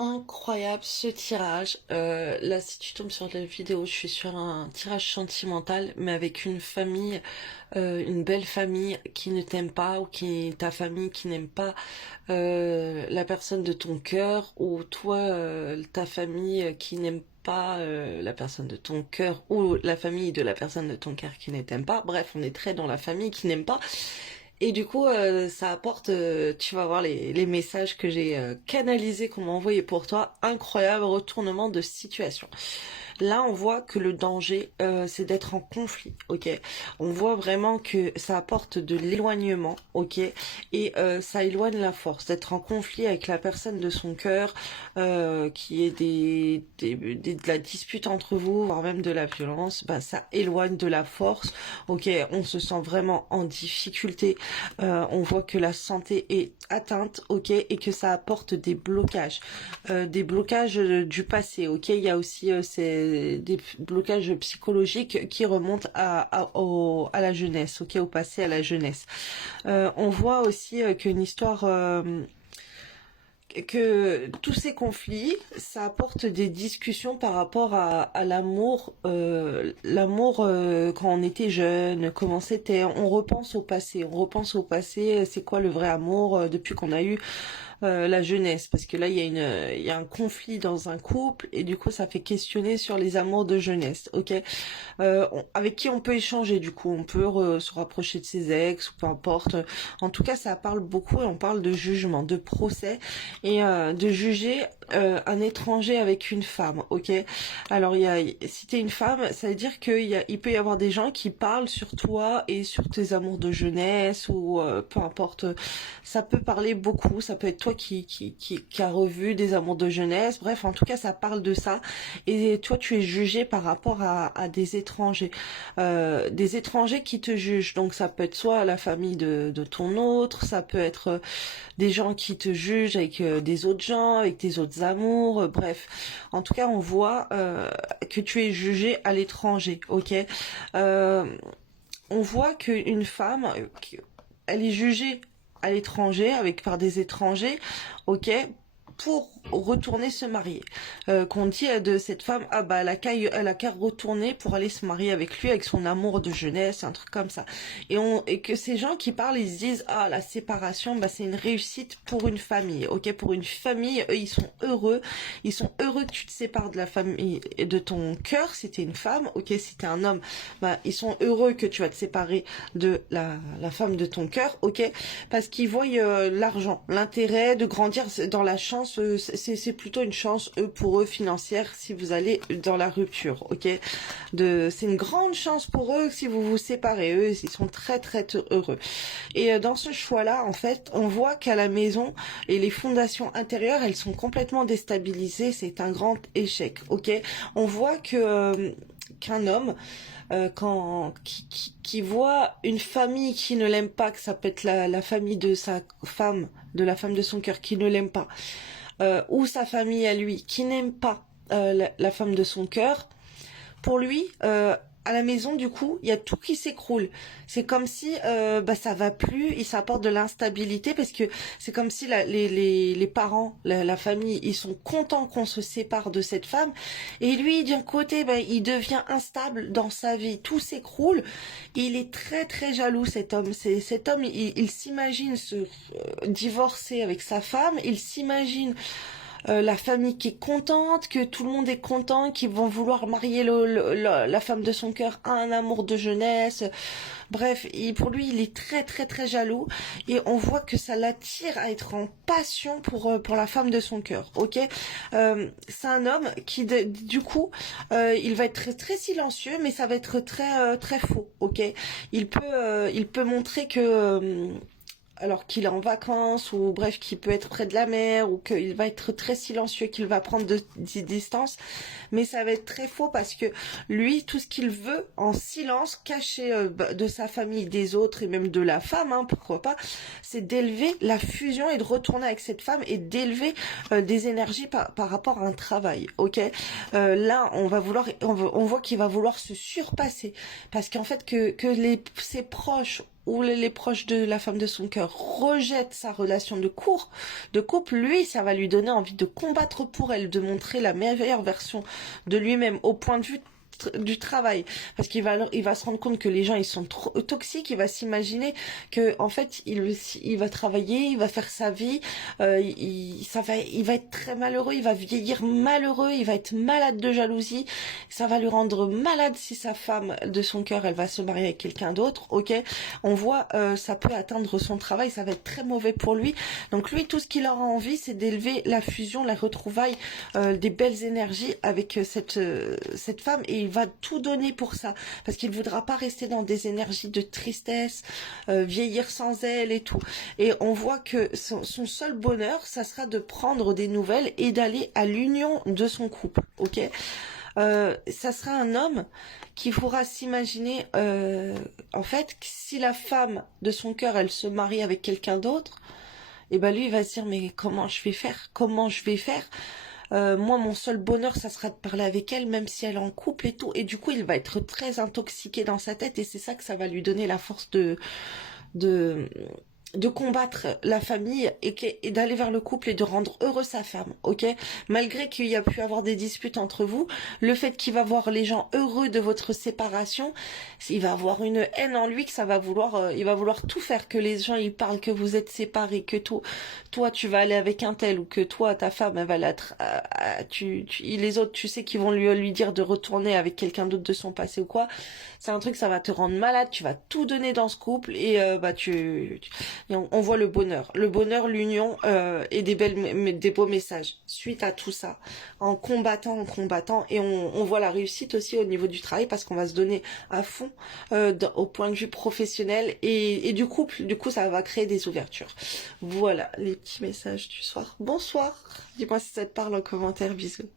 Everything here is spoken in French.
Incroyable ce tirage. Là, si tu tombes sur la vidéo, je suis sur un tirage sentimental, mais avec une famille, une belle famille qui ne t'aime pas, ou qui ta famille qui n'aime pas la personne de ton cœur, ou toi, ta famille qui n'aime pas la personne de ton cœur, ou la famille de la personne de ton cœur qui ne t'aime pas. Bref, on est très dans la famille qui n'aime pas. Et du coup, ça apporte, tu vas voir les messages que j'ai canalisés, qu'on m'a envoyés pour toi. Incroyable retournement de situation. Là, on voit que le danger, c'est d'être en conflit, ok. On voit vraiment que ça apporte de l'éloignement, ok. Et ça éloigne la force, d'être en conflit avec la personne de son cœur, qui est de la dispute entre vous, voire même de la violence. Bah, ça éloigne de la force, ok. On se sent vraiment en difficulté. On voit que la santé est atteinte, ok, et que ça apporte des blocages du passé, ok. Il y a aussi des blocages psychologiques qui remontent à la jeunesse, ok, au passé, à la jeunesse. On voit aussi qu'une histoire que tous ces conflits, ça apporte des discussions par rapport à l'amour, quand on était jeune, comment c'était. On repense au passé, c'est quoi le vrai amour depuis qu'on a eu la jeunesse, parce que là il y a un conflit dans un couple et du coup ça fait questionner sur les amours de jeunesse, ok. Avec qui on peut échanger, du coup on peut se rapprocher de ses ex ou peu importe. En tout cas ça parle beaucoup et on parle de jugement, de procès et de juger un étranger avec une femme, ok. Alors si t'es une femme, ça veut dire il peut y avoir des gens qui parlent sur toi et sur tes amours de jeunesse ou peu importe. Ça peut parler beaucoup, ça peut être toi qui a revu des amours de jeunesse, bref, en tout cas ça parle de ça, et toi tu es jugé par rapport à des étrangers qui te jugent, donc ça peut être soit la famille de ton autre, ça peut être des gens qui te jugent avec des autres gens, avec tes autres amours, bref, en tout cas on voit que tu es jugé à l'étranger, ok. Euh, on voit qu'une femme, elle est jugée à l'étranger, par des étrangers, ok, pour retourner se marier. Qu'on dit de cette femme, ah bah elle a qu'à retourner pour aller se marier avec lui, avec son amour de jeunesse, un truc comme ça. Et que ces gens qui parlent, ils se disent, ah la séparation, bah c'est une réussite pour une famille, ok, pour une famille, eux ils sont heureux que tu te sépares de la famille et de ton cœur, si t'es une femme, ok, si t'es un homme, bah ils sont heureux que tu vas te séparer de la femme de ton cœur, ok, parce qu'ils voient l'argent, l'intérêt de grandir dans la chance, c'est plutôt une chance pour eux financière si vous allez dans la rupture, ok. C'est une grande chance pour eux si vous vous séparez, eux ils sont très très heureux. Et dans ce choix-là, en fait, on voit qu'à la maison et les fondations intérieures, elles sont complètement déstabilisées, c'est un grand échec, ok. On voit qu'un homme qui voit une famille qui ne l'aime pas, que ça peut être la famille de sa femme, de la femme de son cœur qui ne l'aime pas, ou sa famille à lui qui n'aime pas la femme de son cœur, pour lui, à la maison, du coup, il y a tout qui s'écroule. C'est comme si bah ça va plus, il s'apporte de l'instabilité parce que c'est comme si les parents, la famille, ils sont contents qu'on se sépare de cette femme, et lui, d'un côté, bah, il devient instable dans sa vie, tout s'écroule. Il est très très jaloux, cet homme. Cet homme, il s'imagine se divorcer avec sa femme, il s'imagine la famille qui est contente, que tout le monde est content, qui vont vouloir marier la femme de son cœur à un amour de jeunesse. Bref, pour lui, il est très très très jaloux, et on voit que ça l'attire à être en passion pour la femme de son cœur, ok. C'est un homme qui, du coup, il va être très, très silencieux, mais ça va être très très faux, ok. Il peut montrer que alors qu'il est en vacances, ou bref, qu'il peut être près de la mer, ou qu'il va être très silencieux, qu'il va prendre des distances, mais ça va être très faux parce que lui, tout ce qu'il veut en silence, caché de sa famille, des autres et même de la femme, hein, pourquoi pas, c'est d'élever la fusion et de retourner avec cette femme et d'élever des énergies par rapport à un travail, ok. Là, on voit qu'il va vouloir se surpasser, parce qu'en fait ses proches ou les proches de la femme de son cœur rejettent sa relation de couple, lui, ça va lui donner envie de combattre pour elle, de montrer la meilleure version de lui-même au point de vue du travail, parce il va se rendre compte que les gens ils sont trop toxiques. Il va s'imaginer que en fait il va travailler, il va faire sa vie, il va être très malheureux, il va vieillir malheureux, il va être malade de jalousie, ça va lui rendre malade si sa femme de son cœur elle va se marier avec quelqu'un d'autre. Ok, on voit ça peut atteindre son travail, ça va être très mauvais pour lui. Donc lui, tout ce qu'il aura envie, c'est d'élever la fusion, la retrouvaille, des belles énergies avec cette femme, et il va tout donner pour ça, parce qu'il ne voudra pas rester dans des énergies de tristesse, vieillir sans elle et tout. Et on voit que son seul bonheur, ça sera de prendre des nouvelles et d'aller à l'union de son couple, ok. Ça sera un homme qui pourra s'imaginer, en fait, que si la femme de son cœur, elle se marie avec quelqu'un d'autre, et ben lui, il va se dire, mais comment je vais faire? Comment je vais faire? Moi, mon seul bonheur, ça sera de parler avec elle, même si elle est en couple et tout. Et du coup, il va être très intoxiqué dans sa tête, et c'est ça que ça va lui donner la force de, de combattre la famille et d'aller vers le couple et de rendre heureux sa femme, ok? Malgré qu'il y a pu avoir des disputes entre vous, le fait qu'il va voir les gens heureux de votre séparation, il va avoir une haine en lui que ça va vouloir, il va vouloir tout faire, que les gens ils parlent que vous êtes séparés, que toi tu vas aller avec un tel, ou que toi ta femme elle va l'être, les autres tu sais qu'ils vont lui dire de retourner avec quelqu'un d'autre de son passé ou quoi. C'est un truc, ça va te rendre malade, tu vas tout donner dans ce couple, et et on voit le bonheur, l'union, et des beaux messages suite à tout ça, en combattant, et on voit la réussite aussi au niveau du travail, parce qu'on va se donner à fond au point de vue professionnel et du couple. Du coup, ça va créer des ouvertures. Voilà les petits messages du soir. Bonsoir. Dis-moi si ça te parle en commentaire. Bisous.